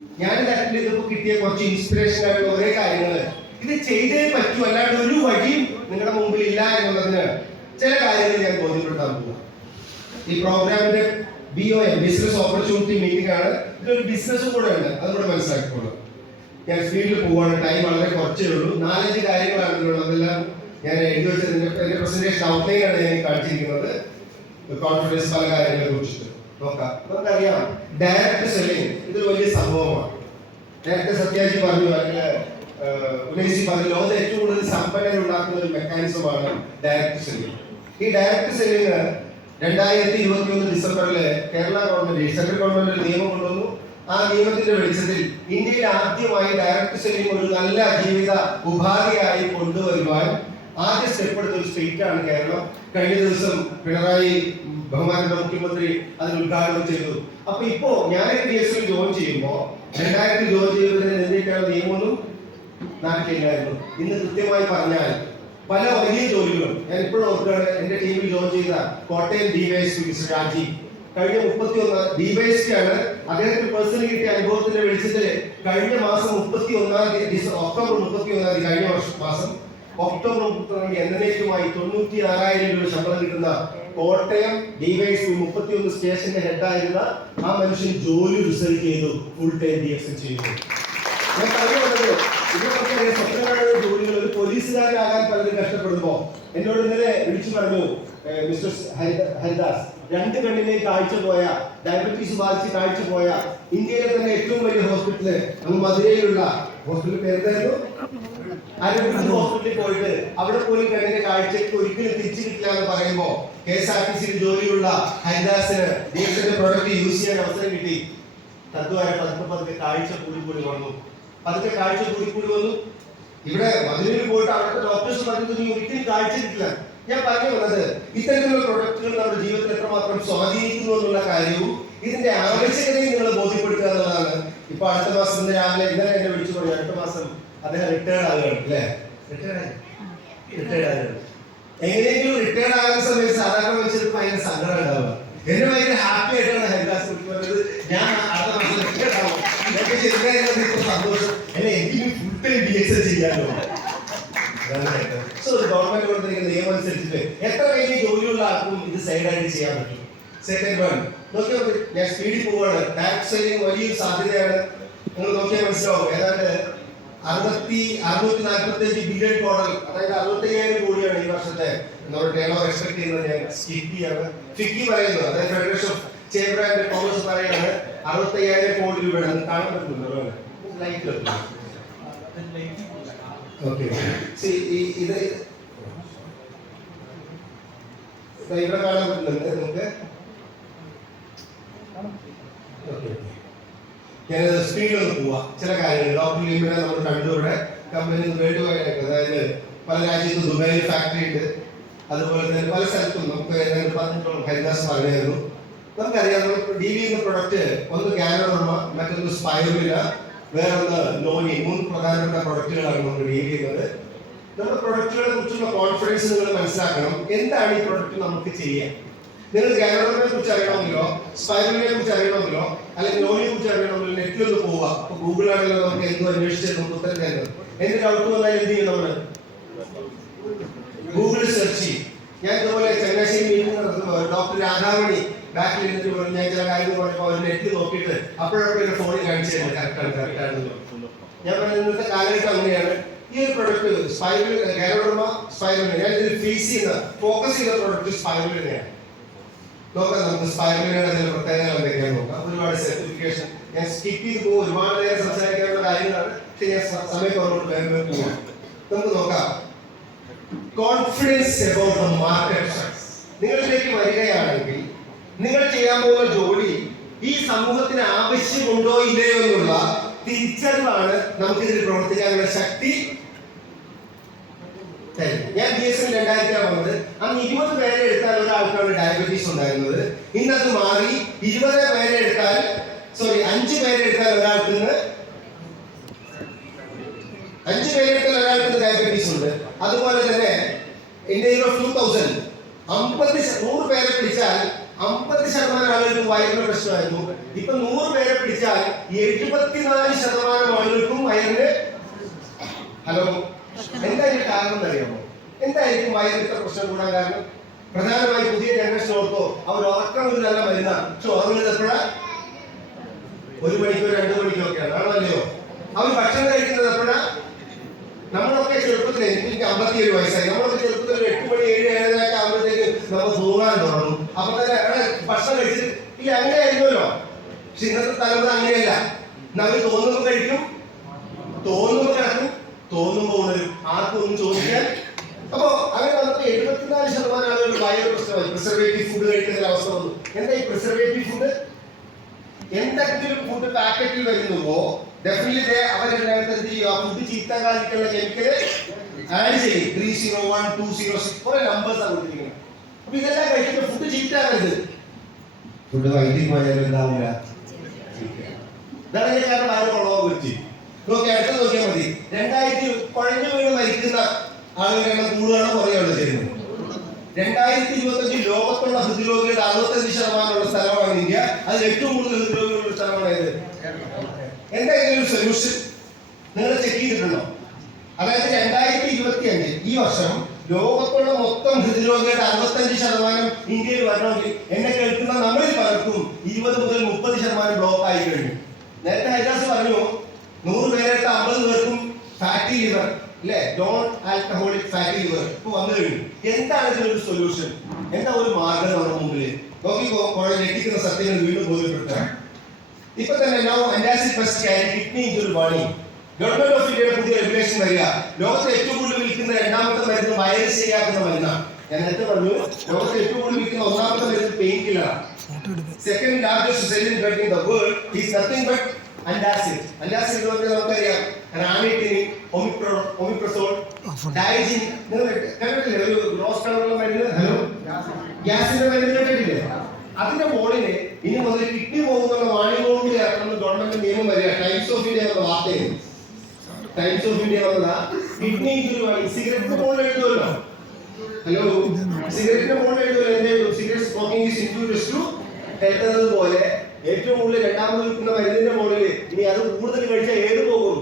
ഞാനിത് അറ്റൻഡ് ചെയ്തപ്പോൾ കിട്ടിയ കുറച്ച് ഇൻസ്പിറേഷൻ ആയിട്ടുള്ള ഒരേ കാര്യങ്ങൾ ഇത് ചെയ്തേ പറ്റൂ, അല്ലാണ്ട് ഒരു വഴിയും നിങ്ങളുടെ മുമ്പിൽ ഇല്ല എന്നുള്ളതിന് ചില കാര്യങ്ങൾ ഞാൻ ബോധ്യപ്പെടുത്താൻ പോവാം. ഈ പ്രോഗ്രാമിന്റെ BOM ബിസിനസ് ഓപ്പർച്യൂണിറ്റി മീറ്റിംഗ് ആണ്. ഇതൊരു ബിസിനസ്സും കൂടെ ഉണ്ട്, അതുകൂടെ മനസ്സിലാക്കിക്കോളൂ. ഞാൻ സ്പീഡിൽ പോവാണ്, ടൈം വളരെ കുറച്ചേ ഉള്ളൂ. 4-5 കാര്യങ്ങളാണ് ഇതിലുള്ളത്. അതെല്ലാം ഞാൻ എഴുതി വെച്ചതിന്റെ പ്രസന്റേഷൻ ഔട്ട്ലൈൻ ആണ് ഞാൻ കാണിച്ചിരിക്കുന്നത്. കോൺഫിഡൻസ് പല കാര്യങ്ങളെ കുറിച്ചിട്ട് നോക്കാം. നമുക്കറിയാം ഡയറക്റ്റ് സെല്ലിംഗ് ഇതൊരു വലിയ സംഭവമാണ്. നേരത്തെ സത്യാജി പറഞ്ഞു, അല്ലെങ്കിൽ ഉമേഷ് പറഞ്ഞു, ലോകത്ത് ഏറ്റവും കൂടുതൽ സമ്പന്നത ഉണ്ടാക്കുന്ന ഒരു മെക്കാനിസമാണ് ഡയറക്റ്റ് സെല്ലിംഗ്. ഈ ഡയറക്റ്റ് സെല്ലിംഗ് 2021 ഡിസംബറിൽ കേരള ഗവൺമെന്റ്, സെൻട്രൽ ഗവൺമെന്റ് ഒരു നിയമം കൊണ്ടുവന്നു. ആ നിയമത്തിന്റെ വെളിച്ചത്തിൽ ഇന്ത്യയിൽ ആദ്യമായി ഡയറക്റ്റ് സെല്ലിംഗ് ഒരു നല്ല ജീവിത ഉപാധിയായി കൊണ്ടുവരുവാൻ ആദ്യ സ്റ്റെപ്പ് എടുത്ത ഒരു സ്റ്റേറ്റ് ആണ് കേരളം. കഴിഞ്ഞ ദിവസം പിണറായി ബഹുമാനപ്പെട്ട മുഖ്യമന്ത്രി അതിന് ഉദ്ഘാടനം ചെയ്തു. അപ്പൊ ഇപ്പോ ഞാൻ BSc ജോയിൻ ചെയ്യുമ്പോൾ 2000 ജോയിൻ ചെയ്തതിന് എന്തൊക്കെയാണ് നിയമമൊന്നും നാട്ടിലില്ലായിരുന്നു. ഇന്ന് കൃത്യമായി പറഞ്ഞാൽ പല വലിയ ജോലികളും ഞാൻ ഇപ്പോഴും ഓർക്കുകയാണ്. എന്റെ ടീമിൽ ജോയിൻ ചെയ്ത കോട്ടയം DYSP മിസ്റ്റർ രാജീവ് കഴിഞ്ഞ 31 DYSP ആണ്. അദ്ദേഹത്തിന് പേഴ്സണലി കിട്ടിയ അനുഭവത്തിന്റെ വെളിച്ചത്തില് കഴിഞ്ഞ മാസം 31-ാം തീയതി ഒക്ടോബർ 31-ാം തീയതി കഴിഞ്ഞ മാസം ഒക്ടോബർ 31 എന്നേക്കുമായി 96,000 രൂപ ശമ്പളം കിട്ടുന്ന കോട്ടയം DYSP 31 സ്റ്റേഷന്റെ ഹെഡായിരുന്ന ആ മനുഷ്യൻ ജോലി റിസൈൻ ചെയ്തു, ഫുൾ ടൈം DSc ചെയ്തു. ഞാൻ പറയുന്നത് ഇതൊക്കെ സ്വപ്നങ്ങളുടെ ജോലികൾ. ഒരു പോലീസുകാരനാകാൻ പലരും കഷ്ടപ്പെടുമ്പോ എന്നോട് ഇന്നലെ വിളിച്ചു പറഞ്ഞു, മിസ്റ്റർ ഹരിദാസ്, 2 കണ്ണിനെ കാഴ്ച പോയ, ഡയബറ്റീസ് ബാധിച്ച് കാഴ്ച പോയ ഇന്ത്യയിലെ തന്നെ ഏറ്റവും വലിയ ഹോസ്പിറ്റല് അങ്ങ് മധുരയിലുള്ള ഹോസ്പിറ്റൽ പേരുണ്ടായിരുന്നു, ആരോഗ്യ ഹോസ്പിറ്റലിൽ പോയിട്ട് അവിടെ പോലും കണ്ണിന്റെ കാഴ്ചക്ക് ഒരിക്കലും തിരിച്ചു കിട്ടില്ല എന്ന് പറയുമ്പോ KSRTC ജോലിയുള്ള ഹരിദാസിന് DSന്റെ പ്രോഡക്റ്റ് യൂസ് ചെയ്യാൻ അവസരം കിട്ടി. തദ്വാര പതുക്കെ കാഴ്ച കൂടി വന്നു. പതുക്കെ കാഴ്ച കൂടി വന്നു. ഇവിടെ മധുരയിൽ പോയിട്ട് അവിടുത്തെ ഡോക്ടേഴ്സ് പറയുന്നത് നീ ഒരിക്കലും കാഴ്ച കിട്ടില്ല. ഞാൻ പറഞ്ഞു വന്നത് ഇത്തരത്തിലുള്ള പ്രൊഡക്റ്റുകൾ നമ്മുടെ ജീവിതത്തിൽ എത്രമാത്രം സ്വാധീനിക്കുന്നു എന്നുള്ള കാര്യവും ഇതിന്റെ ആവശ്യകതയും നിങ്ങൾ ബോധ്യപ്പെടുത്തുക എന്നുള്ളതാണ്. ഇപ്പൊ അടുത്ത മാസം ഇന്നലെ എന്നെ വിളിച്ചു പറഞ്ഞു, അടുത്ത മാസം അദ്ദേഹം റിട്ടയർഡ് ആകുകയാണ് അല്ലേ? റിട്ടയർഡ് ആകുകയാണ്. എങ്ങനെയെങ്കിലും റിട്ടയർഡ് ആകുന്ന സമയത്ത് സാധാരണ മനുഷ്യർക്ക് ഭയങ്കര സങ്കടം ഉണ്ടാവുക. എന്നെ ഭയങ്കര ഹാപ്പി ആയിട്ടാണ് ഹരിദാസ് പറഞ്ഞത്, ഞാൻ അടുത്ത മാസം റിട്ടയർഡ് ആവും. ഇതൊക്കെ ശരിക്കും ഇപ്പൊ സന്തോഷം. അല്ലെ, എനിക്ക് ഫുൾ ടൈം DSc ചെയ്യാമല്ലോ. ഗവൺമെന്റ് കൊടുത്തിരിക്കുന്ന നിയമം അനുസരിച്ചിട്ട് എത്ര വലിയ ജോലിയുള്ള ആർക്കും ഇത് സൈഡായിട്ട് ചെയ്യാൻ പറ്റും. സെക്കൻഡ് വൺ നോക്കിയാൽ ഞാൻ സ്പീഡിൽ പോവാണ്. ഡയറക്റ്റ് സെല്ലിംഗ് വലിയൊരു സാധ്യതയാണ്. നിങ്ങൾ നോക്കിയാൽ മനസ്സിലാവും. ഏതാണ്ട് 645 ബില്യൺ ടോട്ടൽ, അതായത് 65,000 കോടിയാണ് ഈ വർഷത്തെ നമ്മുടെ ടേൺ ഓവർ എക്സ്പെക്ട് ചെയ്യുന്നത്. ഞാൻ സ്കിപ്പ് ചെയ്യാണ്. ഫിക്കി പറയുന്നത്, അതായത് federation of chamber and commerce പറയുന്നത് 65,000 കോടി രൂപയാണ്. അത് കാണാൻ പറ്റുന്നുണ്ടോ? Light okay. ഇത് ഇവിടെ കാണാൻ പറ്റുന്നുണ്ട് നമുക്ക്. ഞാൻ സ്പീഡിലൊന്ന് പോവാ. ചില കാര്യങ്ങൾ ഡോക്ടർ ലിമിനെ നമ്മൾ കണ്ടു. ഇവിടെ കമ്പനി വേൾഡ് വൈഡ് ആയിട്ട്, അതായത് പല രാജ്യത്തും ദുബായിൽ ഫാക്ടറി ഉണ്ട്. അതുപോലെ തന്നെ പല സ്ഥലത്തും നമുക്ക് പറഞ്ഞിട്ടുള്ള ഹരിദാസ് പറഞ്ഞായിരുന്നു. നമുക്കറിയാം, നമ്മൾ ഡീൽ ചെയ്യുന്ന പ്രൊഡക്റ്റ് ഒന്ന് ഗാനോർമ, മറ്റൊന്ന് സ്പൈറുലിന, വേറൊന്ന് നോനി. 3 പ്രധാനപ്പെട്ട പ്രൊഡക്റ്റുകളാണ് നമ്മൾ ഡീൽ ചെയ്യുന്നത്. നമ്മുടെ പ്രൊഡക്റ്റുകളെ കുറിച്ചുള്ള കോൺഫിഡൻസ് നിങ്ങൾ മനസ്സിലാക്കണം. എന്താണ് ഈ പ്രൊഡക്റ്റ് നമുക്ക് ചെയ്യാൻ? നിങ്ങൾ ഗാനോർമയെ കുറിച്ച് അറിയണമെങ്കിലോ സ്പൈറുലിനെ കുറിച്ച് അറിയണമെങ്കിലോ അല്ലെങ്കിൽ നോണിയെ കുറിച്ച് അറിയണമെങ്കിലോ നെറ്റിലൊന്ന് പോവുക. അപ്പൊ ഗൂഗിൾ ആണെങ്കിലും നമുക്ക് എന്തോ അന്വേഷിച്ച് നമുക്ക് ഉത്തരം തരുന്നത്. എന്ത് ഡൗട്ട് വന്നാൽ എന്ത് ചെയ്യും? നമ്മള് ഗൂഗിളിൽ സെർച്ച് ചെയ്യും. ഞാൻ ഇതുപോലെ ചങ്ങനാശ്ശേരി മീറ്റിംഗ് നടത്തുമ്പോൾ ഡോക്ടർ രാധാമണി ബാക്കിൽ ഇരുന്നിട്ട് പറഞ്ഞു, ഞാൻ ചില കാര്യങ്ങൾ പറഞ്ഞപ്പോൾ അവർ നെറ്റിൽ നോക്കിയിട്ട് അപ്പോഴൊക്കെ ഫോണിൽ കാണിച്ചു തരുന്നത് കറക്റ്റാണ്. ഞാൻ പറഞ്ഞ ഇന്നത്തെ കാലഘട്ടം അങ്ങനെയാണ്. ഈ ഒരു പ്രൊഡക്റ്റ് ഗാനോർമ സ്പൈറുലിന, ഞാൻ ഇതിൽ ഫോക്കസ് ചെയ്ത പ്രൊഡക്റ്റ് സ്പൈറുലിനയാണ്. നോക്കാം നമുക്ക് സ്പൈറുലിനയുടെ ചില പ്രത്യേകതകൾ എന്തൊക്കെയാണ് നോക്കാം. ഒരുപാട് സർട്ടിഫിക്കേഷൻ ഞാൻ സ്കിപ്പ് ചെയ്ത് പോകും. ഒരുപാട് നേരം സംസാരിക്കാനുള്ള കാര്യങ്ങളാണ്. പക്ഷെ ഞാൻ സമയത്തോടുകൂടി വേഗം പോകാം. നമുക്ക് നോക്കാം. Confidence about the market. നിങ്ങളിലേക്ക് വരികയാണെങ്കിൽ നിങ്ങൾ ചെയ്യാൻ പോകുന്ന ജോലി ഈ സമൂഹത്തിന് ആവശ്യമുണ്ടോ ഇല്ലയോ എന്നുള്ള തിരിച്ചറിവാണ് നമുക്ക് ഇതിൽ പ്രവർത്തിക്കാനുള്ള ശക്തി. ഞാൻ BSc 2000 വന്നത്. അന്ന് 20 പേരെ എടുത്താൽ ഒരാൾക്കാണ് ഡയബറ്റീസ് ഉണ്ടായിരുന്നത്. ഇന്നത് മാറി 20 പേരെ എടുത്താൽ 5 പേരെ എടുത്താൽ ഒരാൾക്ക് 5 പേരെ എടുത്താൽ ഒരാൾക്ക് ഡയബറ്റീസ് ഉണ്ട്. അതുപോലെ തന്നെ ഇന്ത്യയിൽ 2000 100 പേരെ പിടിച്ചാൽ 50% ആളുകൾക്ക് വയറിന് പ്രശ്നമായിരുന്നു. ഇപ്പൊ 100 പേരെ പിടിച്ചാൽ 74% ആളുകൾക്കും വയറിന്. ഹലോ, എന്തായാലും കാരണം അറിയാമോ? എന്തായിരിക്കും വയറിന് ഇത്ര പ്രശ്നം കൂടാൻ കാരണം? പ്രധാനമായി പുതിയ ജനറേഷൻ ഓർത്തോ, അവർ ഉറക്കമില്ല മരുന്ന. പക്ഷെ ഉറങ്ങുന്നത് എപ്പോഴാ? 1 മണിക്കോ 2 മണിക്കോ ഒക്കെയാണ്, ആണോ അല്ലയോ? അവർ ഭക്ഷണം കഴിക്കുന്നത് എപ്പോഴാ? നമ്മളൊക്കെ ചെറുപ്പത്തിൽ, എനിക്ക് 57 വയസ്സായി, നമ്മളൊക്കെ ചെറുപ്പത്തിൽ 8 മണി 7, 7:30 ആകുമ്പോഴത്തേക്ക് നമ്മൾ തൂങ്ങാൻ തുടങ്ങും. അപ്പൊ തന്നെ ഭക്ഷണം കഴിച്ചിട്ട് ഇല്ല, അങ്ങനെയായിരുന്നല്ലോ. പക്ഷെ ഇന്നത്തെ തലമുറ അങ്ങനെയല്ല. നമ്മൾ തോന്നുമ്പോൾ കഴിക്കും, തോന്നുമ്പോൾ കിടക്കും, തോന്നുമ്പോൾ ഉണരും, ആർക്കും ഒന്നും ചോദിക്കാൻ. അപ്പോ അങ്ങനെ വന്നപ്പോൾ 74% ആളുകൾ വയറ് പ്രശ്നമായി. പ്രിസർവേറ്റീവ് ഫുഡ് കഴിക്കുന്ന അവസ്ഥ വന്നു. എന്താ ഈ പ്രിസർവേറ്റീവ് ഫുഡ്? എന്തെങ്കിലും ഫുഡ് പാക്കറ്റിൽ വരുന്നുവോ ഡെഫിനറ്റ്ലി അവരെല്ലാവരും എന്ത് ചെയ്യുക? ഫുഡ് ചീത്തകാലിക്കുള്ള കെമിക്കൽ ആഡ് ചെയ്യും. 301, 206 കുറെ നമ്പേഴ്സ് ആണ് കൊടുത്തിരിക്കുന്നത്. അപ്പൊ ഇതെല്ലാം കഴിക്കുമ്പോൾ ഫുഡ് ചീത്താകരുത്. ഫുഡ് വൈദ്യുതി പോയാലും എന്താവില്ല, ഇതാണ് കാരണം ആരും കൊള്ളാൻ പറ്റി. നോക്കി അടുത്ത് നോക്കിയാൽ മതി. 2000 കുഴഞ്ഞു വീണ് മരിക്കുന്ന ആളുകളുടെ എണ്ണം കൂടുകയാണോ കുറയാണോ ചെയ്യുന്നത്? 2025 ലോകത്തുള്ള ഹൃദ്രോഗികളുടെ 65% സ്ഥലമാണ് ഇന്ത്യ. അതിൽ ഏറ്റവും കൂടുതൽ ഹൃദ്രോഗികളുള്ള സ്ഥലമാണ് ഏത്? എന്തെങ്കിലും ഒരു സൊല്യൂഷൻ നിങ്ങൾ ചെക്ക് ചെയ്തിട്ടുണ്ടോ? അതായത് 2025 ഈ വർഷം ലോകത്തുള്ള മൊത്തം ഹൃദ്രോഗികളുടെ 65% ഇന്ത്യയിൽ വരണമെങ്കിൽ എന്നെ കേൾക്കുന്ന നമ്മളിൽ പലർക്കും 20 മുതൽ 30% ബ്ലോക്ക് ആയി കഴിഞ്ഞു. നേരത്തെ ഹൈദാസ് പറഞ്ഞു 100 പേരെടുത്ത് 50 പേർക്കും ഫാറ്റി ലിവർ, അല്ലേ? നോൺ ആൽക്കഹോളിക് ഫാറ്റി ലിവർ ഇപ്പൊ വന്നു കഴിഞ്ഞു. എന്താണ് ഇതിനൊരു സൊല്യൂഷൻ? എന്താ ഒരു മാർഗം നമ്മുടെ മുമ്പിൽ? നോക്കിക്കോ, ഞെട്ടിക്കുന്ന സത്യങ്ങൾ വീണ്ടും ബോധ്യപ്പെടുത്താം. ഇപ്പൊ തന്നെ now antacid first carry kidney injury warning. Government of ഇന്ത്യയുടെ പുതിയ റെഗുലേഷൻ വരിക. ലോകത്തെ ഏറ്റവും കൂടുതൽ വിൽക്കുന്ന 2ാമത്തെ മരുന്ന് വൈറസ് ചെയ്യാക്കുന്ന മരുന്നാണ്. ഞാൻ നേരത്തെ പറഞ്ഞു, ലോകത്തെ ഏറ്റവും കൂടുതൽ വിൽക്കുന്ന 1ാമത്തെ മരുന്ന് പെയിൻ കില്ലറാണ്. Second largest selling drug in the world is nothing but antacid. Antacid എന്ന് പറഞ്ഞാൽ നമുക്കറിയാം, റാമിറ്റിൻ, ഒമിപ്രസോൾ, ഡയജിൻ. നിങ്ങൾ കണ്ടിട്ടില്ലേ ഒരു റോസ് കളറുള്ള മരുന്ന്? ഹലോ, ഗ്യാസിന്റെ മരുന്ന് കേട്ടിട്ടില്ലേ? അതിന്റെ മോളില് ഇനി മുതൽ കിഡ്നി പോകുന്ന വാണികളോട് ചേർക്കണം ഗവൺമെന്റ് നിയമം വരിക. ടൈംസ് ഓഫ് ഇന്ത്യ എന്ന വാർത്തയാണ്. ടൈംസ് ഓഫ് ഇന്ത്യ വന്നതാ കിഡ്നി ഇഞ്ചുറി വാണിംഗ്. സിഗരറ്റിന്റെ മോളിൽ എഴുതുമല്ലോ. ഹലോ, സിഗരറ്റിന്റെ മോളിൽ എഴുതുമല്ലോ, എന്റെ cigarette smoking is injurious to health എന്നതുപോലെ ഏറ്റവും കൂടുതൽ 2ാമത് വിൽക്കുന്ന മരുന്നിന്റെ മോളില് ഇനി അത് കൂടുതൽ കഴിച്ചാൽ ഏത് പോകും?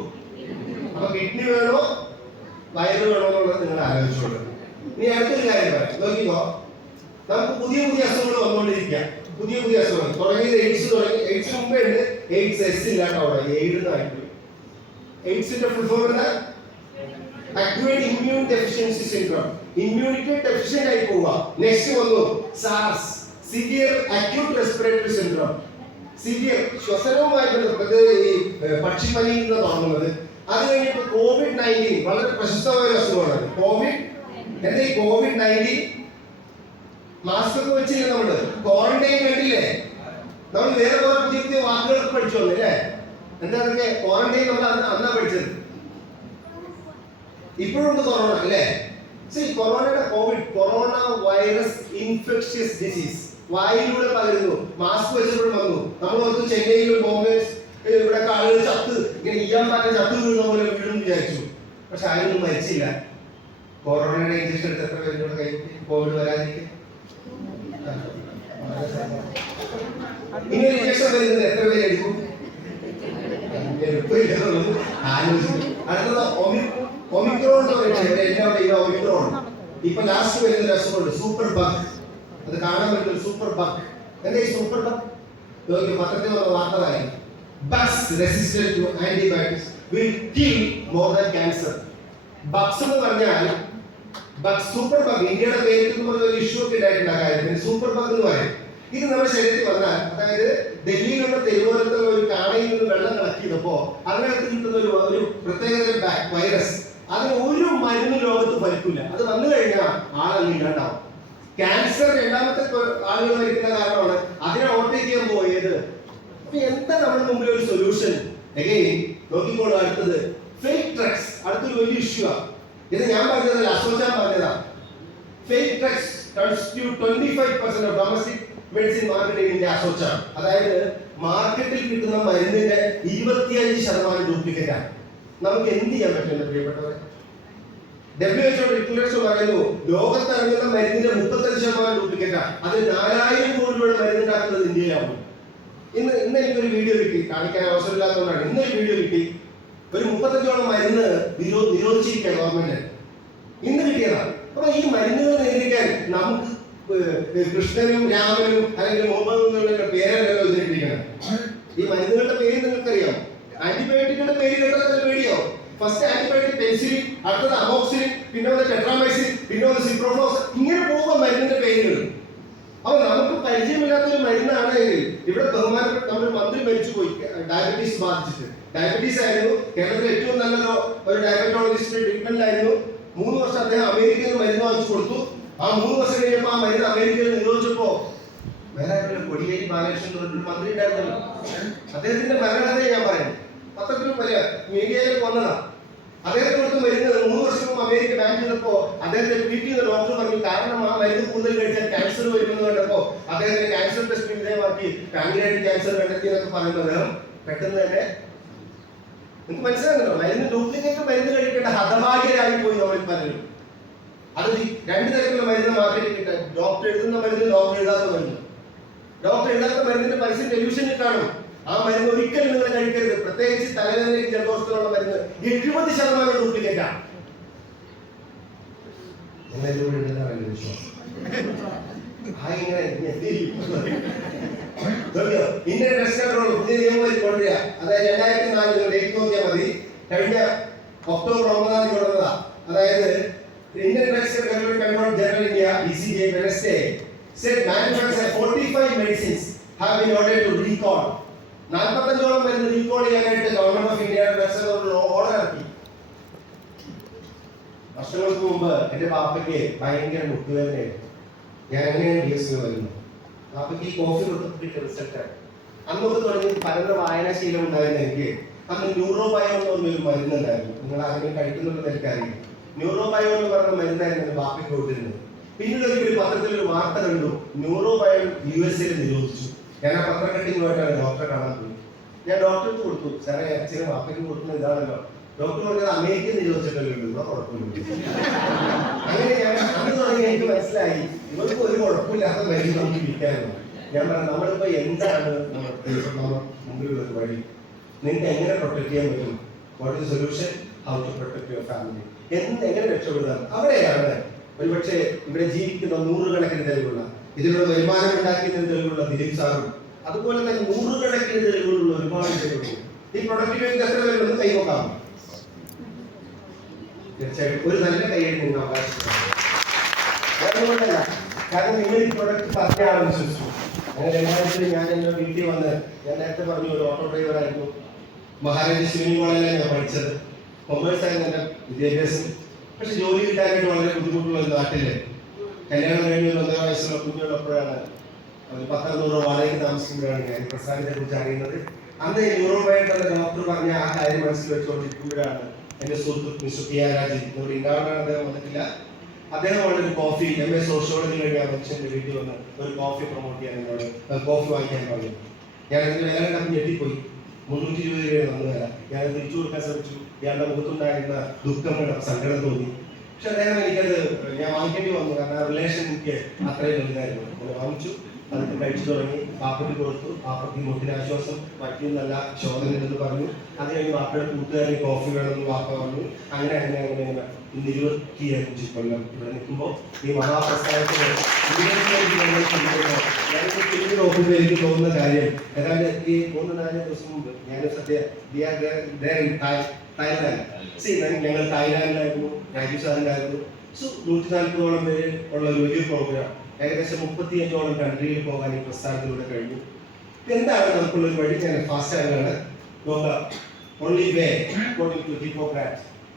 അപ്പൊ കിഡ്നി വേണോ വയറ് വേണോ എന്നുള്ളത് നിങ്ങൾ ആലോചിച്ചോളൂ. ഇനി അടുത്തൊരു കാര്യം പറയാം, നോക്കിക്കോ. നമുക്ക് പുതിയ പുതിയ അസുഖങ്ങൾ വന്നുകൊണ്ടിരിക്കാം. പുതിയ പുതിയ അസുഖങ്ങൾ തുടങ്ങിയത് എയ്ഡ്സ് തുടങ്ങി. എയ്ഡ്സിന് മുമ്പേ ഉണ്ട് എയ്ഡ്സ്. എസ് ഇല്ലാട്ടോ അവിടെ, എയ്ഡ്സ്. എയ്ഡ്സിന്റെ ഫുൾ ഫോം എന്താ? Acute immune deficiency syndrome. Immunity deficient ആയി പോവുക. നെക്സ്റ്റ് വന്നു SARS, severe acute respiratory syndrome. Severe ശ്വസനവുമായി ബന്ധപ്പെട്ട് ഈ പക്ഷിപ്പനിയിൽ നിന്ന് തുടങ്ങുന്നത്. അത് കഴിഞ്ഞിട്ട് COVID-19 വളരെ പ്രശസ്തമായ ഒരു അസുഖമാണ്. കോവിഡ് എന്താ ഈ COVID-19? മാസ്ക് ഒക്കെ വെച്ചില്ലേ നമ്മള്? ക്വാറന്റൈൻ കണ്ടില്ലേ? നമ്മൾ വേറെ കുറെ പുതിയ പുതിയ വാക്കുകളൊക്കെ പഠിച്ചു വന്നില്ലേ? എന്താ ക്വാറന്റൈൻ നമ്മൾ അന്നാ പഠിച്ചത്. ഇപ്പോഴുണ്ട് കൊറോണ, അല്ലേ? കൊറോണയുടെ കൊറോണ വൈറസ് ഇൻഫെക്ഷ്യസ് ഡിസീസ് വായിലൂടെ പകരുന്നു. മാസ്ക് വെച്ചപ്പോഴും വന്നു. നമ്മൾ ഓർത്ത് ചെന്നൈയിലും ബോംബെ ഇവിടെ ആളുകൾ ചത്ത് ഇങ്ങനെ ചെയ്യാൻ പറ്റാൻ ചത്തു വീഴുന്ന പോലെ വീഴും വിചാരിച്ചു. പക്ഷെ ആരും മരിച്ചില്ല. കൊറോണയുടെ ഇഞ്ചക്ഷൻ എടുത്ത് എത്ര പേരുടെ കൈ കോവിഡ് വരാതിരിക്കും? ഇനി ഒരു ഇഞ്ചക്ഷൻ വരുന്നത് എത്ര പേര് എടുക്കും? അടുത്തത് ഒമിക്രോൺ എന്ന് പറയുന്നത് എല്ലാവരുടെയും ഒമിക്രോൺ. ഇപ്പൊ ലാസ്റ്റ് വരുന്ന അസുഖമുണ്ട് സൂപ്പർ ബഗ്. അത് കാണാൻ പറ്റും, സൂപ്പർ ബഗ്. എന്താ ഈ സൂപ്പർ ബഗ്? പത്രത്തിൽ വന്ന വാർത്ത വായി. Bugs resistant to antibiotics will kill more than cancer. Bugs എന്ന് പറഞ്ഞാൽ സൂപ്പർ ബഗ്, ഇന്ത്യയുടെ പേരിൽ ഒരു ഇഷ്യൂ ഒക്കെ ഉണ്ടായിട്ടുണ്ട് ആ കാര്യത്തിന്. സൂപ്പർ ബഗ് എന്ന് പറയും. ഇത് നമ്മുടെ ശരീരത്തിൽ വന്നാൽ, അതായത് ഡൽഹിയിലുള്ള തെരുവോരത്തുള്ള ഒരു കാണയിൽ നിന്ന് വെള്ളം കളക്കിയപ്പോ അതിനകത്ത് കിട്ടുന്ന ഒരു പ്രത്യേകതരം വൈറസ്, അതിന് ഒരു മരുന്ന് ലോകത്ത് ഫലിക്കില്ല. അത് വന്നു കഴിഞ്ഞാൽ ആളെല്ലാം ഇല്ലാണ്ടാവും. ക്യാൻസർ 2ാമത്തെ ആളുകൾ മരിക്കുന്ന കാരണമാണ്. അതിനെ ഓവർടേക്ക് ചെയ്യാൻ പോയത്. അപ്പൊ എന്താ നമ്മുടെ മുമ്പിൽ ഒരു സൊല്യൂഷൻ? അഗൈൻ നോക്കിക്കോളൂ. അടുത്തത് ഫേക്ക് ഡ്രഗ്സ്. അടുത്തൊരു വലിയ ഇഷ്യൂ ആണ്. ഇത് ഞാൻ പറഞ്ഞതല്ല, അസോചാൻ പറഞ്ഞതാ. Fake drugs constitute 25% of domestic medicine market in India. അസോചാൻ, അതായത് മാർക്കറ്റിൽ കിട്ടുന്ന മരുന്നിന്റെ 25% ഡ്യൂപ്ലിക്കേറ്റ് ആണ്. നമുക്ക് എന്ത് ചെയ്യാൻ പറ്റും പ്രിയപ്പെട്ടവരെ? WHO ഡിക്ലറേഷൻ പറയുന്നു ലോകത്തിറങ്ങുന്ന മരുന്നിന്റെ 35% ഡ്യൂപ്ലിക്കേറ്റാണ്. അതിൽ 4000 കോടി രൂപയുടെ മരുന്നുണ്ടാക്കുന്നത് ഇന്ത്യയിലാണ്. ഇന്ന് എനിക്കൊരു വീഡിയോ കിട്ടി, കാണിക്കാൻ അവസരമില്ലാത്തതുകൊണ്ടാണ്. ഇന്നൊരു വീഡിയോ കിട്ടി, ഒരു 35ഓളം മരുന്ന് നിരോധിച്ചിരിക്കുക ഗവൺമെന്റ്. ഇന്ന് കിട്ടിയതാണ്. അപ്പൊ ഈ മരുന്നുകൾ നിയന്ത്രിക്കാൻ നമുക്ക് കൃഷ്ണനും രാമനും അല്ലെങ്കിൽ മുഹമ്മദ് എന്നുള്ള പേരല്ലല്ലോ ഇതിലിരിക്കണം. ഈ മരുന്നുകളുടെ പേര് നിങ്ങൾക്കറിയാം. ആന്റിബയോട്ടിക്കുകളുടെ പേര് കേട്ടത് പേടിയോ? ഫസ്റ്റ് ആന്റിബയോട്ടിക് പെൻസിലിൻ, അടുത്തത് അമോക്സിലിൻ, പിന്നെ വന്ന് ടെട്രാമൈസിൻ, പിന്നെ വന്ന് സിപ്രോഫ്ലോക്സ്, ഇങ്ങനെ പോകുന്ന മരുന്നിന്റെ പേരുകൾ. അപ്പൊ നമുക്ക് പരിചയമില്ലാത്ത ഒരു മരുന്നാണെങ്കിൽ ഇവിടെ ബഹുമാനപ്പെട്ട നമ്മുടെ മന്ത്രി മരിച്ചുപോയി ഡയബറ്റീസ് ബാധിച്ചിട്ട്. ഡയബറ്റീസ് ആയിരുന്നു കേരളത്തിലെ ഏറ്റവും നല്ലൊരു ഒരു ഡയബറ്റോളജിസ്റ്റിന്റെ ട്രീറ്റ്മെന്റിലായിരുന്നു. 3 വർഷം അദ്ദേഹം അമേരിക്കയിൽ നിന്ന് മരുന്ന് വാങ്ങിച്ചു കൊടുത്തു. ആ 3 വർഷം കഴിയുമ്പോൾ ആ മരുന്ന് അമേരിക്കയിൽ നിരോധിച്ചപ്പോ വേറെ കൊടിയേരി ബാലകൃഷ്ണൻ ഒരു മന്ത്രി ഉണ്ടായിരുന്നല്ലോ, അദ്ദേഹത്തിന്റെ ഭരണഘടനയെ ഞാൻ പറയുന്നത് പത്രത്തിലും വലിയ മീഡിയയിൽ വന്നതാണ്. അദ്ദേഹത്തെ കൊടുത്ത് മരുന്ന് 3 വർഷം മുമ്പ് അമേരിക്ക ബാൻ ചെയ്തപ്പോ അദ്ദേഹത്തെ ട്രീറ്റ് ചെയ്ത ഡോക്ടർ പറഞ്ഞു കാരണം ആ മരുന്ന് കൂടുതൽ കഴിച്ചാൽ ക്യാൻസർ വരുമെന്ന് കണ്ടപ്പോ അദ്ദേഹത്തിന്റെ ക്യാൻസർ ടെസ്റ്റ് വിധേയമാക്കി പാൻക്രിയാറ്റിക് ക്യാൻസർ കണ്ടെത്തി എന്നൊക്കെ പറയുന്നത് അദ്ദേഹം പെട്ടെന്ന് തന്നെ നിങ്ങൾക്ക് മനസ്സിലാകുന്നുണ്ടോ? മരുന്ന് ഡ്യൂപ്ലിക്കേറ്റ് മരുന്ന് കഴിക്കേണ്ട ഹതഭാഗ്യരായി പോയി നമ്മൾ പലരും. അത് 2 തരത്തിലുള്ള മരുന്ന് മാർക്കറ്റിൽ കിട്ടാൻ, ഡോക്ടർ എഴുതുന്ന മരുന്ന്, ഡോക്ടർ എഴുതാത്ത മരുന്ന്. ഡോക്ടർ എഴുതാത്ത മരുന്നിന്റെ പരസ്യം ടെലിവിഷനിൽ കാണും. ആ മരുന്ന് ഒരിക്കലും നിങ്ങൾ കഴിക്കരുത്. പ്രത്യേകിച്ച് തലവേദനയ്ക്ക് ജലദോഷത്തിനുള്ള മരുന്ന് 70% ഡ്യൂപ്ലിക്കേറ്റാണ്. ഇന്ത്യൻ ഡ്രഗ്സ് കൺട്രോൾ പുതിയ നിയമം കൊണ്ടുവരിക. അതായത് 2004 ഡേറ്റ് നോക്കിയാൽ മതി. കഴിഞ്ഞ ഒക്ടോബർ 9 കൊണ്ടുവന്നതാ. അതായത് Indian drugs control general India DCGI Wednesday said manufacturer 45 medicines have been ordered to recall. 45ഓളം മരുന്ന് റീകോൾ ചെയ്യാനായിട്ട് government of India drugs order ഇറക്കി. വർഷങ്ങൾക്ക് മുമ്പ് എന്റെ പാപ്പയ്ക്ക് ഭയങ്കര മുട്ടുവേദനയായിരുന്നു. ഞാൻ എങ്ങനെയാണ് DSC വരുന്നത്? പാപ്പയ്ക്ക് ഈ കോഫി കൊടുത്തിട്ട് റിസൾട്ടാണ്. അന്നൊക്കെ തുടങ്ങി പരന്ന വായനാശീലം ഉണ്ടായിരുന്ന എനിക്ക് അന്ന് ന്യൂറോബയോ എന്ന് പറഞ്ഞൊരു മരുന്നുണ്ടായിരുന്നു. നിങ്ങൾ ആരെങ്കിലും കഴിക്കുന്നുണ്ടെന്ന് എനിക്കറിയില്ല. ന്യൂറോബയോ എന്ന് പറഞ്ഞ മരുന്നായിരുന്നു പാപ്പയ്ക്ക് കൊടുത്തിരുന്നത്. പിന്നീട് ഒരു പത്രത്തിൽ ഒരു വാർത്ത കണ്ടു, ന്യൂറോബയോ USA നിരോധിച്ചു. ഞാൻ ആ പത്രം കട്ടിങ്ങുമായിട്ടാണ് ഡോക്ടറെ കാണാൻ പോയി. ഞാൻ ഡോക്ടർക്ക് കൊടുത്തു, സാറേ അച്ഛനും വാപ്പയ്ക്ക് കൊടുക്കുന്ന ഇതാണല്ലോ. ഡോക്ടർ പറഞ്ഞത് അമേരിക്ക നിരോധിച്ചിട്ടല്ലോ, കുഴപ്പമില്ല. അങ്ങനെ ഞാൻ അന്ന് തുടങ്ങി എനിക്ക് മനസ്സിലായി ഇവർക്ക് ഒരു കുഴപ്പമില്ലാത്ത മരുന്ന് നമുക്ക് വിൽക്കാനുണ്ട്. ഞാൻ പറഞ്ഞു നമ്മളിപ്പോ എന്താണ് നമ്മുടെ മുമ്പിലുള്ള വഴി, നിങ്ങൾക്ക് എങ്ങനെ പ്രൊട്ടക്ട് ചെയ്യാൻ പറ്റും, what is solution, how to protect your family, എങ്ങനെ രക്ഷപ്പെടുത്താം. അവിടെയാണ് ഒരുപക്ഷെ ഇവിടെ ജീവിക്കുന്ന 100 കണക്കിന് തെളിവുള്ള, ഇതിലൂടെ വരുമാനം ഉണ്ടാക്കിയതിന് തെളിവുള്ള ദിലീപ് സാറും അതുപോലെ തന്നെ 100 കണക്കിന് തെളിവുകളുള്ള ഒരുപാട് തെളിവുകൾ. ഈ പ്രൊഡക്റ്റിവിറ്റി എത്ര വരുമെന്ന് കൈ നോക്കാം. തീർച്ചയായിട്ടും ഒരു നല്ല കൈയ്യടി നിങ്ങൾ അവകാശപ്പെടുന്നു. അതുകൊണ്ടല്ല, കാരണം നിങ്ങൾ ഈ പ്രൊഡക്റ്റ് പറഞ്ഞാണെന്ന് വിശ്വസിച്ചു. അങ്ങനെ 2000 ഞാൻ എൻ്റെ വീട്ടിൽ വന്ന്, ഞാൻ നേരത്തെ പറഞ്ഞു ഒരു ഓട്ടോ ഡ്രൈവർ ആയിരുന്നു. മഹാരാജ ശിവനി കോളേജിലാണ് ഞാൻ പഠിച്ചത്. കൊമേഴ്സ് ആയിരുന്നു എൻ്റെ വിദ്യാഭ്യാസം. പക്ഷെ ജോലി കിട്ടാനായിട്ട് വളരെ ബുദ്ധിമുട്ടുള്ള ഒരു നാട്ടില് കല്യാണം കഴിഞ്ഞ 1.5 വയസ്സുള്ള കുഞ്ഞുള്ളപ്പോഴാണ് ഒരു 10-100 വാടകയ്ക്ക് താമസിക്കുമ്പോഴാണ് ഞാൻ പ്രസ്ഥാനത്തെ കുറിച്ച് അറിയുന്നത്. അന്ന് ന്യൂറോബയോട്ടുള്ള ഡോക്ടർ പറഞ്ഞ ആ കാര്യം മനസ്സിൽ വെച്ചുകൊണ്ടിരിക്കുമ്പോഴാണ് എന്റെ സുഹൃത്ത് മിസ്റ്റർ പി ആർ രാജി, നമ്മുടെ ഇണ്ടാവണാണ്, അദ്ദേഹം വന്നിട്ടില്ല. അദ്ദേഹം ഒരു കോഫി MA സോഷ്യോളജി കഴിഞ്ഞ മനുഷ്യന്റെ വീട്ടിൽ വന്ന് ഒരു കോഫി പ്രൊമോട്ട് ചെയ്യാൻ എന്നോട് കോഫി വാങ്ങിക്കാൻ പറഞ്ഞു. ഞാൻ അതിന് വില കണ്ടപ്പോൾ ഞെട്ടിപ്പോയി. 320 രൂപ തന്നു വില. ഞാൻ തിരിച്ചു കൊടുക്കാൻ ശ്രമിച്ചു. ഇയാളുടെ മുഖത്തുണ്ടായിരുന്ന ദുഃഖം സങ്കടം തോന്നി. പക്ഷെ അദ്ദേഹം എനിക്കത് ഞാൻ വാങ്ങിക്കേണ്ടി വന്നു, കാരണം ആ റിലേഷൻ എനിക്ക് അത്രയും വലുതായിരുന്നു. അങ്ങനെ വാങ്ങിച്ചു, അതൊക്കെ കഴിച്ചു തുടങ്ങി. പാപ്പയ്ക്ക് കൊടുത്തു. പാപ്പയ്ക്ക് മുട്ടിനാശ്വാസം, പറ്റിയെന്നല്ല ശോധന എന്ന് പറഞ്ഞു. അത് കഴിഞ്ഞ് പാപ്പയുടെ കൂട്ടുകാരൻ കോഫി വേണമെന്ന് പാപ്പ പറഞ്ഞു. അങ്ങനെ ഇന്ന് 25 കൊല്ലം ഇവിടെ നിൽക്കുമ്പോൾ ഈ മഹാപ്രസ്ഥാനത്തിന് എനിക്ക് തോന്നുന്ന കാര്യം, ഏതാണ്ട് ഈ 3-4 ദിവസം മുമ്പ് ഞാൻ സദ്യ തായ്ലാൻഡ്, ഞങ്ങൾ തായ്ലാൻഡിലായിരുന്നു, രാജീവ് സാറിലായിരുന്നു. 140ഓളം പേര് ഉള്ള ഒരു വലിയ പ്രോഗ്രാം. ഏകദേശം 35ഓളം കൺട്രിയിൽ പോകാൻ ഈ പ്രസ്ഥാനത്തിലൂടെ കഴിഞ്ഞു. എന്താണ് നമുക്കുള്ളൊരു വഴി? ഞാൻ ഫാസ്റ്റ് ആയിട്ടാണ് നോക്കാം. Only way according to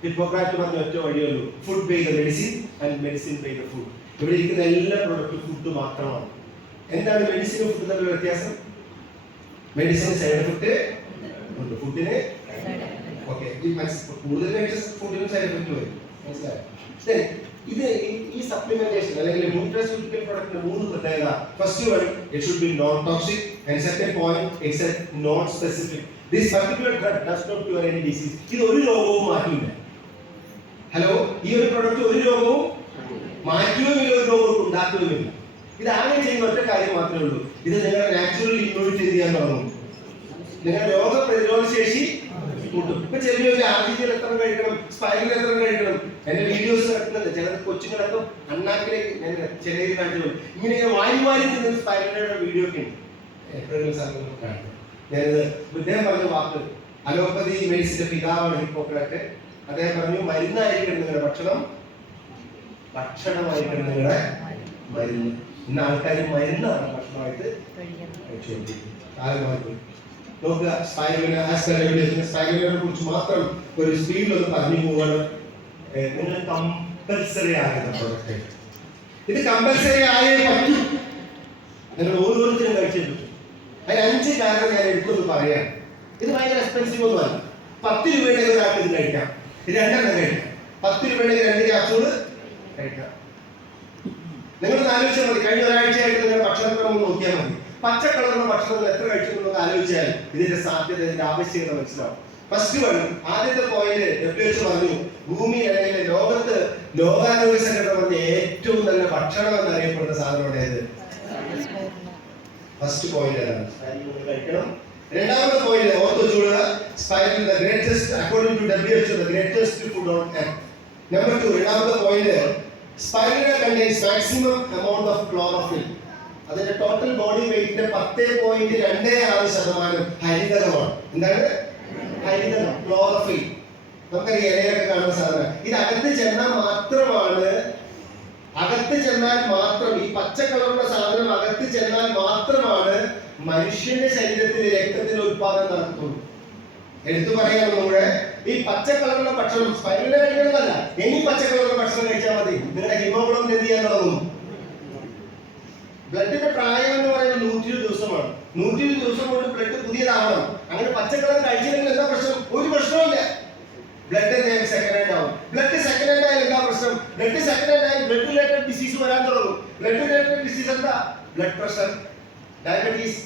Hippocrates പറഞ്ഞ ഒറ്റ വഴിയുള്ളൂ. Food by the medicine and medicine by the food. ഇവിടെ ഇരിക്കുന്ന എല്ലാ പ്രൊഡക്റ്റും ഫുഡ് മാത്രമാണ്. എന്താണ് മെഡിസിനും ഫുഡ് തമ്മിലുള്ള വ്യത്യാസം? മെഡിസിന് സൈഡ് എഫക്ട് ഉണ്ട്, ഫുഡിന് ഓക്കെ. കൂടുതൽ ഫുഡിനും സൈഡ് എഫക്ട് വരും, മനസ്സിലായോ? ഇത് ഈ സപ്ലിമെന്റേഷൻ അല്ലെങ്കിൽ ന്യൂട്രാസ്യൂട്ടിക്കൽ പ്രൊഡക്റ്റിന്റെ 3 പ്രത്യേകത. First one, it should be non toxic, and second point, it's a non specific. This particular drug does not cure any disease. ഇത് ഒരു രോഗവും മാറ്റില്ല. ഹലോ, ഈ ഒരു പ്രൊഡക്റ്റ് ഒരു രോഗവും മാറ്റുകയുമില്ല, ഒരു രോഗവും ഉണ്ടാക്കുകയുമില്ല. ഇത് ആകെ ചെയ്യുന്ന ഒറ്റ കാര്യം മാത്രമേ ഉള്ളൂ, ഇത് നിങ്ങളുടെ നാച്ചുറൽ ഇമ്മ്യൂണിറ്റി ചെയ്യാൻ തുടങ്ങും, നിങ്ങളുടെ രോഗപ്രതിരോധ ശേഷി കൂട്ടും. ഇപ്പൊ ചെറിയ ആർട്ടിഫിഷ്യൽ എത്ര കഴിക്കണം, സ്പൈറൽ എത്ര കഴിക്കണം, എന്റെ വീഡിയോസ് നടത്തുന്നുണ്ട്. ചില കൊച്ചുങ്ങളൊക്കെ അണ്ണാക്കിലേക്ക് ചെറിയ കാണിച്ചു ഇങ്ങനെ വാരി വാരി നിന്ന് സ്പൈറലിന്റെ വീഡിയോ ഒക്കെ ഉണ്ട്. ഞാനിത് ഇദ്ദേഹം പറഞ്ഞ വാക്ക്, അലോപ്പതി മെഡിസിന്റെ പിതാവാണ് ഹിപ്പോക്രാറ്റ്. അദ്ദേഹം പറഞ്ഞു, മരുന്നായിരിക്കണം നിങ്ങളുടെ ഭക്ഷണം, ഭക്ഷണമായിരിക്കണം നിങ്ങളുടെ മരുന്ന്. ഇന്ന് ആൾക്കാർ മരുന്നാണ് ഭക്ഷണമായിട്ട് കഴിച്ചുകൊണ്ടിരിക്കുന്നത്. നോക്കുക, സ്പൈറലിനെ കുറിച്ച് മാത്രം ഒരു സ്പീഡിൽ ഒന്ന് പറഞ്ഞു പോവാണ്. നിങ്ങൾ കമ്പൽസറി ആകുന്ന പ്രൊഡക്റ്റ്, ഇത് കമ്പൽസറി ആയേ പറ്റൂ, നിങ്ങൾ ഓരോരുത്തരും കഴിച്ചിട്ടു. അതിന് 5 കാരണം ഞാൻ എടുത്തൊന്ന് പറയാം. ഇത് ഭയങ്കര എക്സ്പെൻസീവ് ഒന്നുമല്ല. 10 രൂപയുടെ ഒരാൾക്ക് ഇത് കഴിക്കാം, 2 എണ്ണം കഴിക്കാം. 10 രൂപയുടെ 2 ക്യാപ്സൂള് കഴിക്കാം. നിങ്ങൾ ആലോചിച്ചാൽ മതി, കഴിഞ്ഞ ഒരാഴ്ചയായിട്ട് നിങ്ങളുടെ ഭക്ഷണക്രമം നോക്കിയാൽ മതി. പച്ച കളറുള്ള ഭക്ഷണം എത്ര കഴിച്ചു ആലോചിച്ചാൽ ഇതിന്റെ സാധ്യത, ഇതിന്റെ ആവശ്യകത മനസ്സിലാവും. ഫസ്റ്റ് വൺ, ആദ്യത്തെ പോയിന്റ് WHO പറഞ്ഞു, ഭൂമി അല്ലെങ്കിൽ ലോകത്ത് ലോകാരോഗ്യ സംഘടന പറഞ്ഞ ഏറ്റവും നല്ല ഭക്ഷണം എന്നറിയപ്പെടുന്ന സാധനമാണ് ഏത്? ഫസ്റ്റ് പോയിന്റ് ആണ്, കഴിക്കണം. രണ്ടാമത്തെ പോയിന്റ് ഓർത്ത് വെച്ചോളുക, spiral the greatest according to WHO the greatest food on earth. Number 2, രണ്ടാമത്തെ point, spiral contains maximum amount of chlorophyll. അതിന്റെ ടോട്ടൽ ബോഡി വെയിറ്റിന്റെ 10.26% ഹരിതകമാണ്. എന്താണ് ഹരിതകം? ക്ലോറോഫിൽ. നമുക്കറിയാം, ഇലയൊക്കെ കാണുന്ന സാധനം. ഇത് അകത്ത് ചെന്നാൽ മാത്രമാണ്, അകത്ത് ചെന്നാൽ മാത്രം, ഈ പച്ച കളറുള്ള സാധനം അകത്ത് ചെന്നാൽ മാത്രമാണ് മനുഷ്യന്റെ ശരീരത്തിൽ രക്തത്തിന്റെ ഉത്പാദനം നടത്തുള്ളൂ. എടുത്തു പറയാൻ നമ്മുടെ ഈ പച്ച കളറുള്ള ഭക്ഷണം സ്പൈറലിനെ കഴിക്കണമെന്നല്ല, ഇനി പച്ച കളറുള്ള ഭക്ഷണം കഴിച്ചാൽ മതി, നിങ്ങളുടെ ഹിമോഗ്ലോബിൻ എന്ത് ചെയ്യാൻ തുടങ്ങും? ബ്ലഡിന്റെ പ്രായം എന്ന് പറയുന്നത് 120 ദിവസമാണ്. 120 ദിവസം കൊണ്ട് ബ്ലഡ് പുതിയതാവണം. അങ്ങനെ പച്ചക്കളർ കഴിച്ചില്ലെങ്കിൽ എന്താ പ്രശ്നം? ഒരു പ്രശ്നമില്ല. ബ്ലഡ് സെക്കൻഡ് ഹാൻഡ് ആവും. ബ്ലഡ് സെക്കൻഡ് ഹാൻഡ് ആയാൽ എന്താ പ്രശ്നം? ബ്ലഡ് സെക്കൻഡ് ഹാൻഡ് ആയി ബ്ലഡ് റിലേറ്റഡ് ഡിസീസ് വരാൻ തുടങ്ങും. ബ്ലഡ് റിലേറ്റഡ് ഡിസീസ് എന്താ? Blood pressure, diabetes.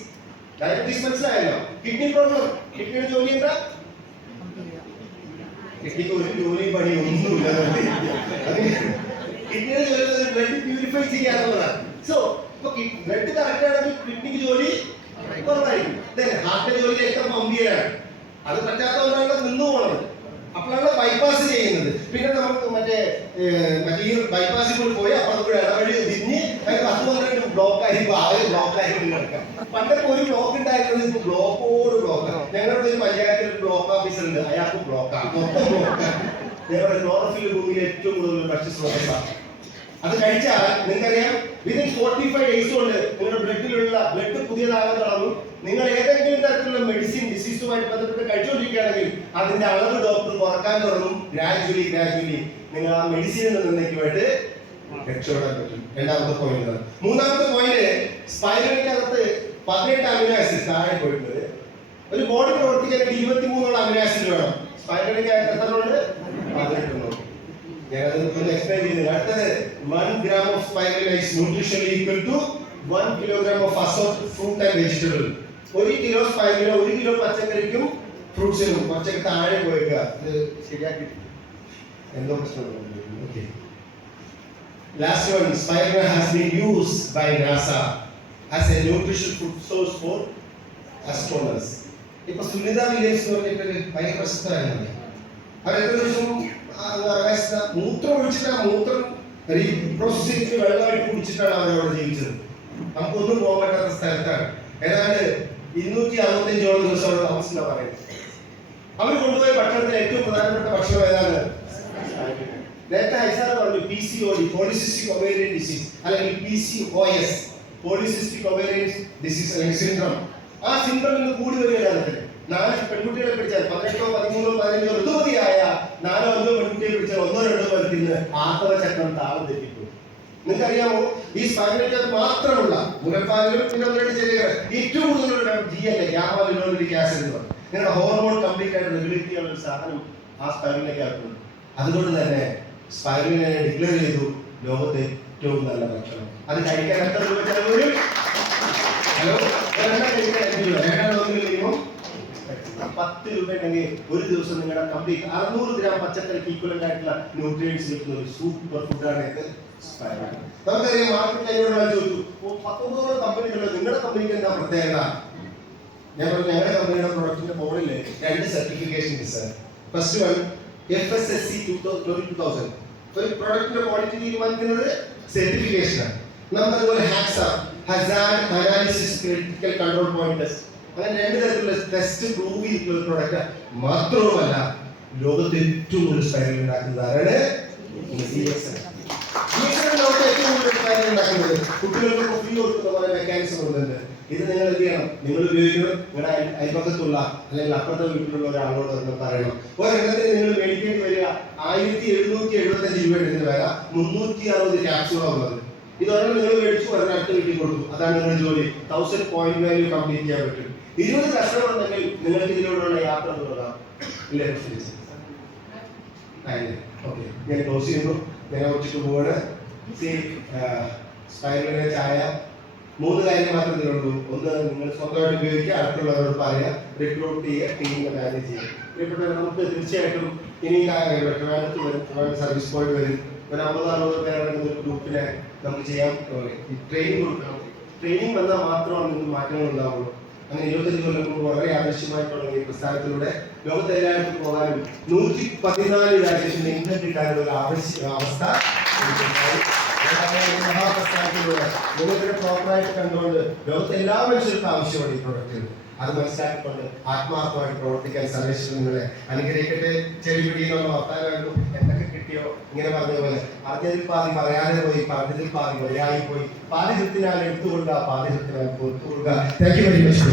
ഡയബറ്റീസ് മനസ്സിലായല്ലോ. കിഡ്നി പ്രോബ്ലം, കിഡ്നിയുടെ ജോലി എന്താ? കിഡ്നിക്ക് ഒരു ജോലി പണി ഒന്നുമില്ല. കിഡ്നിയുടെ ജോലി ബ്ലഡ് പ്യൂരിഫൈ ചെയ്യാനുള്ളതാണ്. സോ ബ്ലഡ് കറക്റ്റ് ആണെങ്കിൽ കിഡ്നിക്ക് ജോലി കുറവായിരിക്കും. ഹാർട്ടിന്റെ ജോലി രക്തം പമ്പ് ചെയ്യാനാണ്. അത് പറ്റാത്തതുകൊണ്ടാണ് നിന്ന് പോകണത്. അപ്പോഴാണ് ബൈപ്പാസ് ചെയ്യുന്നത്. പിന്നെ നമുക്ക് മറ്റേ ഈ ബൈപ്പാസിൽ കൂടി പോയി അപ്പുറത്ത് ഇടവഴി തിരിഞ്ഞ് 10-12 ബ്ലോക്ക് ആയിരിക്കും, ആകെ ബ്ലോക്ക് ആയിരിക്കും കിടക്കാം. പണ്ടൊക്കെ ഒരു ബ്ലോക്ക് ഉണ്ടായിരുന്നത് ഇപ്പൊ ബ്ലോക്കോട് ബ്ലോക്കാണ്. ഞങ്ങളുടെ ഒരു പഞ്ചായത്തിൽ ഒരു ബ്ലോക്ക് ഓഫീസർ ഉണ്ട്, അയാൾക്ക് ബ്ലോക്കാണ്, മൊത്തം ബ്ലോക്കാണ്. ഞങ്ങളുടെ ക്ലോറോഫിൽ ഭൂമിയിൽ ഏറ്റവും കൂടുതൽ ഭക്ഷ്യസ്രോതസ്സാണ്. അത് കഴിച്ചാൽ നിങ്ങൾക്കറിയാം, വിതിൻ 45 ഡേയ്സ് കൊണ്ട് നിങ്ങളുടെ ബ്ലഡിലുള്ള ബ്ലഡ് പുതിയതാകാൻ തുടങ്ങും. നിങ്ങൾ ഏതെങ്കിലും തരത്തിലുള്ള മെഡിസിൻ ഡിസീസുമായിട്ട് ബന്ധപ്പെട്ട് കഴിച്ചുകൊണ്ടിരിക്കുകയാണെങ്കിൽ അതിന്റെ അളവ് ഡോക്ടർ കുറക്കാൻ തുടങ്ങും. ഗ്രാജുവലി നിങ്ങൾ ആ മെഡിസിനിൽ നിന്നേക്കുമായിട്ട് രക്ഷപ്പെടാൻ പറ്റും. രണ്ടാമത്തെ പോയിന്റ്. മൂന്നാമത്തെ പോയിന്റ്, സ്പൈറലിന്റെ അകത്ത് 18 അമിനോ ആസിഡ് താഴെ പോയിട്ടുള്ളത്. ഒരു ബോഡി പ്രവർത്തിക്കാൻ 23 അമിനോ ആസിഡ് വേണം. സ്പൈറലിന്റെ അകത്ത് എത്ര ഉണ്ട്? 18. ഞാനത് എക്സ്പ്ലെയിൻ ചെയ്യുന്നത്. അടുത്തത് 1 gram of spirulina is nutritionally equal to 1 kilogram of assorted fruit and vegetable. 1 kilo spirulina 1 kilo പച്ചക്കറിക്കും ഫ്രൂട്ട്സിനും കുറച്ചൊക്കെ താഴെ പോയേക്കുക. ഇത് ശരിയാക്കി എന്തോ പ്രശ്നമുണ്ട്. Okay, last one, spirulina has been used by NASA as a nutrition food source for astronauts. ഇപ്പൊ സുനിത വില്യംസ് എന്ന് പറഞ്ഞിട്ടൊരു ഭയങ്കര പ്രശസ്തരായിരുന്നു. അവരെത്ര ദിവസം മൂത്രം ഒഴിച്ചിട്ടാണ്, മൂത്രം റീപ്രോസസ് ചെയ്ത് വെള്ളമായിട്ട് കുടിച്ചിട്ടാണ് അവരവിടെ ജീവിച്ചത്. നമുക്കൊന്നും പോകാൻ പറ്റാത്ത സ്ഥലത്താണ്. ഏതാണ്ട് 265 ദിവസം അവിടെ താമസിക്കുന്ന പറയുന്നത്. അവർ കൊണ്ടുപോയ ഭക്ഷണത്തിൽ ഏറ്റവും പ്രധാനപ്പെട്ട ഭക്ഷണം ഏതാണ്? നേരത്തെ ഹൈസാർ പറഞ്ഞു PCOD, പോളിസിസ്റ്റിക് ഒവേറിയൻ ഡിസീസ്, അല്ലെങ്കിൽ PCOS, പോളിസിസ്റ്റിക് ഒവേറിയൻ ഡിസീസ് അല്ലെങ്കിൽ സിൻഡ്രോം. ആ സിൻഡ്രോം ഇന്ന് കൂടി വരികയാണ്. 4 പെൺകുട്ടികളെ പിടിച്ചാൽ 18, 13, 15 ഋതുമതിയായ 4-5 പെൺകുട്ടിയെ പിടിച്ചാൽ 1-2 പേർക്ക് ഇന്ന് ആർത്തവ ചക്രം താളം തെറ്റിപ്പോയി. നിങ്ങൾക്കറിയാമോ, ഈ സ്പൈറലിനകത്ത് മാത്രമുള്ള മുലപ്പാലിലും പിന്നെ ഏറ്റവും കൂടുതൽ ഗ്യാബ ലിനോലിക് ആസിഡ് എന്ന് പറയും. നിങ്ങളുടെ ഹോർമോൺ കംപ്ലീറ്റ് ആയിട്ട് റെഗുലേറ്റ് ചെയ്യാനുള്ള ഒരു സാധനം ആ സ്പൈറലിനകത്തുണ്ട്. അതുകൊണ്ട് തന്നെ സ്പൈറലിനെ ഡിക്ലെയർ ചെയ്തു ലോകത്തെ ഏറ്റവും നല്ല ഭക്ഷണം. അത് കഴിക്കാൻ എത്ര രൂപ ചെലവ് വരും? ഹലോ, കഴിക്കാൻ 5 രൂപ. 2 മിനിമം 10 രൂപ ഉണ്ടെങ്കിൽ ഒരു ദിവസം നിങ്ങളുടെ കംപ്ലീറ്റ് 600 ഗ്രാം പച്ചക്കറിക്ക് ഈക്വലന്റ് ആയിട്ടുള്ള ന്യൂട്രിയൻസ് കിട്ടുന്ന ഒരു സൂപ്പർ ഫുഡാണ് ഇത്. നമുക്കറിയാം മാർക്കറ്റിൽ ചോദിച്ചു 19 കമ്പനികളുള്ള നിങ്ങളുടെ കമ്പനിക്ക് എന്താ പ്രത്യേകത? ഞാൻ പറഞ്ഞു ഞങ്ങളുടെ കമ്പനിയുടെ പ്രൊഡക്റ്റിന്റെ മുകളിൽ 2 സർട്ടിഫിക്കേഷൻ ഉണ്ട്. First one FSSC 2000. ഒരു പ്രൊഡക്റ്റിന്റെ ക്വാളിറ്റി തീരുമാനിക്കുന്നത് സർട്ടിഫിക്കേഷനാണ്. നമ്മൾ അതുപോലെ Hazard analysis critical control point test, അങ്ങനെ 2 തരത്തിലുള്ള ടെസ്റ്റ് പ്രൂവ് ചെയ്തിട്ടുള്ള പ്രൊഡക്റ്റ് മാത്രവുമല്ല ലോകത്ത് ഏറ്റവും കൂടുതൽ സ്പൈറൽ ഉണ്ടാക്കുന്നതാണ് കുട്ടികൾക്ക് ഫ്രീ കൊടുക്കുന്ന പോലെ മെക്കാനിസം ഉണ്ട്. ഇത് നിങ്ങൾ എന്ത് ചെയ്യണം? നിങ്ങൾ ഉപയോഗിക്കുന്നത് നിങ്ങളുടെ അയൽപക്കത്തുള്ള അല്ലെങ്കിൽ അപ്പുറത്തെ വീട്ടിലുള്ള ഒരാളോട് ഒന്ന് പറയണം. ഒരെണ്ണത്തിന് നിങ്ങൾ മേടിക്കേണ്ടി വരിക 1775 രൂപയുടെ ഇതിന് വില 360 ക്യാപ്സ്യൂളാണ് ഉള്ളത്. ഇതൊരെണ്ണം നിങ്ങൾ മേടിച്ചു ഒരെണ്ണം അടുത്ത വീട്ടിൽ കൊടുക്കും. അതാണ് നിങ്ങളുടെ ജോലി. 1000 പോയിന്റ് വാല്യൂ കംപ്ലീറ്റ് ചെയ്യാൻ പറ്റും. 20 കസ്റ്റമർ ഉണ്ടെങ്കിൽ നിങ്ങൾക്ക് ഇതിലൂടെയുള്ള യാത്ര തുടങ്ങാം. ഇല്ലേ? ഓക്കെ, ഞാൻ ക്ലോസ് ചെയ്യുന്നു. ഞാൻ ഉച്ചയ്ക്ക് പോവാണ്. സ്പൈറലിന്റെ ചായ 3 കാര്യം മാത്രമേ ഇതിലുള്ളൂ. ഒന്ന്, നിങ്ങൾ സ്വന്തമായിട്ട് ഉപയോഗിക്കുക, അടുത്തുള്ളവരോട് പറയുക, റിക്രൂട്ട് ചെയ്യുക, ടീമിനെ മാനേജ് ചെയ്യുക. പ്രിയപ്പെട്ടവർ, നമുക്ക് തീർച്ചയായിട്ടും ഇനി ട്രിവാൻഡ്രത്ത് വരും, സർവീസ് പോയിന്റ് വരും. ഒരു 50-60 പേരടങ്ങുന്ന ഒരു ഗ്രൂപ്പിനെ നമുക്ക് ചെയ്യാം. ട്രെയിനിങ് കൊടുക്കണം. ട്രെയിനിങ് വന്നാൽ മാത്രമാണ് നിങ്ങൾക്ക് മാറ്റങ്ങൾ ഉണ്ടാവുള്ളൂ. അങ്ങനെ 25 കൊല്ലം മുമ്പ് വളരെ ആവശ്യമായിട്ടുള്ള ഈ പ്രസ്ഥാനത്തിലൂടെ ലോകത്തെല്ലായിടത്തും പോകാനും 114 രാജ്യത്തിന് ഇൻകം കിട്ടാനുള്ള ഒരു അവസ്ഥ മഹാപ്രസ്ഥാനത്തിലൂടെ നിങ്ങൾക്ക് പ്രോപ്പറായിട്ട് കണ്ടുകൊണ്ട് ലോകത്തെ എല്ലാ മനുഷ്യർക്കും ആവശ്യമാണ് ഈ പ്രൊഡക്റ്റുകൾ. അത് മനസ്സിലാക്കിക്കൊണ്ട് ആത്മാർത്ഥമായിട്ട് പ്രവർത്തിക്കാൻ സർവേശ്വരൻ നിങ്ങളെ അനുഗ്രഹിക്കട്ടെ. ചെടിപിടിയിലുള്ള വർത്താനം എന്തൊക്കെ കിട്ടിയോ ഇങ്ങനെ പറഞ്ഞ പോലെ അറിഞ്ഞതിൽ പാതി പറയാതെ പോയി, പറഞ്ഞതിൽ പാതി വഴിയായി പോയി. പാതി ഹൃത്തിനാൽ എടുത്തുകൊള്ളുക, പാതി ഹൃത്തിനാൽ പുറത്തുകൊള്ളുക. Thank you very much.